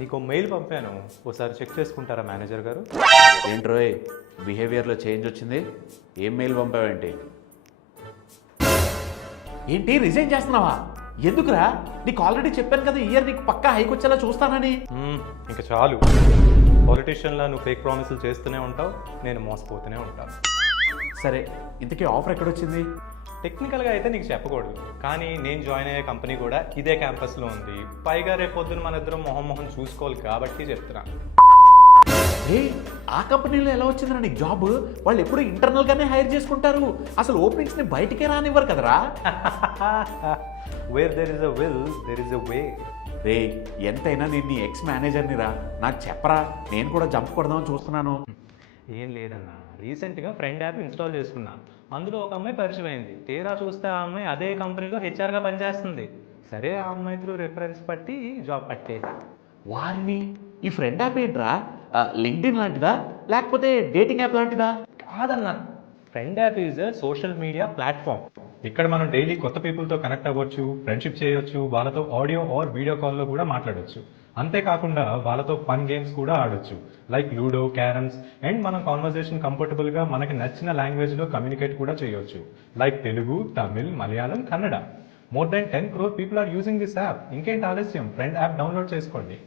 నీకు మెయిల్ పంపాను, ఒకసారి చెక్ చేసుకుంటారా మేనేజర్ గారు? ఏంట్రోయ్ బిహేవియర్లో చేంజ్ వచ్చింది? ఏం మెయిల్ పంపావేంటి? ఏంటి రిజైన్ చేస్తున్నావా? ఎందుకురా? నీకు ఆల్రెడీ చెప్పాను కదా ఇయర్ నీకు పక్కా హైక్ వచ్చేలా చూస్తానని. ఇంకా చాలు. పొలిటీషియన్లా నువ్వు ఫేక్ ప్రామిసులు చేస్తూనే ఉంటావు, నేను మోసపోతూనే ఉంటాను. సరే ఇంతకీ ఆఫర్ ఎక్కడొచ్చింది? టెక్నికల్గా అయితే నీకు చెప్పకూడదు, కానీ నేను జాయిన్ అయ్యే కంపెనీ కూడా ఇదే క్యాంపస్లో ఉంది. పైగా రేపు పొద్దున మన ఇద్దరం మొహం చూసుకోవాలి కాబట్టి చెప్తున్నా. ఏ ఆ కంపెనీలో ఎలా వచ్చిందిరా నీకు జాబ్? వాళ్ళు ఎప్పుడు ఇంటర్నల్గానే హైర్ చేసుకుంటారు, అసలు ఓపెనింగ్స్ని బయటికే రానివ్వరు కదరా. Where there is a will there is a way. రే ఎంతైనా నేను నీ ఎక్స్ మేనేజర్ని రా, నాకు చెప్పరా, నేను కూడా జంప్ కొడదామని చూస్తున్నాను. ఏం లేదన్నా, రీసెంట్గా ఫ్రెండ్ యాప్ ఇన్స్టాల్ చేసుకున్నా. అందులో ఒక అమ్మాయి పరిచయం అయింది. తీరా చూస్తే ఆ అమ్మాయి అదే కంపెనీలో హెచ్ఆర్గా పనిచేస్తుంది. సరే ఆ అమ్మాయి త్రూ రిఫరెన్స్ పట్టి జాబ్ పట్టేది. వారిని ఈ ఫ్రెండ్ యాప్ ఏంట్రా? లింక్డ్ఇన్ లాంటిదా లేకపోతే డేటింగ్ యాప్ లాంటిదా? కాదన్నా, friend app is social media platform. ఇక్కడ మనం డైలీ కొత్త పీపుల్తో కనెక్ట్ అవ్వచ్చు, ఫ్రెండ్షిప్ చేయొచ్చు, వాళ్ళతో ఆడియో ఆర్ వీడియో కాల్లో కూడా మాట్లాడొచ్చు. అంతేకాకుండా వాళ్ళతో ఫన్ గేమ్స్ కూడా ఆడొచ్చు, లైక్ లూడో, క్యారమ్స్. అండ్ మనం కాన్వర్జేషన్ కంఫర్టబుల్గా మనకి నచ్చిన లాంగ్వేజ్లో కమ్యూనికేట్ కూడా చేయొచ్చు, like Telugu, Tamil, Malayalam, Kannada. More than 10 crore people are using this app. ఇంకేంటి ఆలస్యం, ఫ్రెండ్ యాప్ డౌన్లోడ్ చేసుకోండి.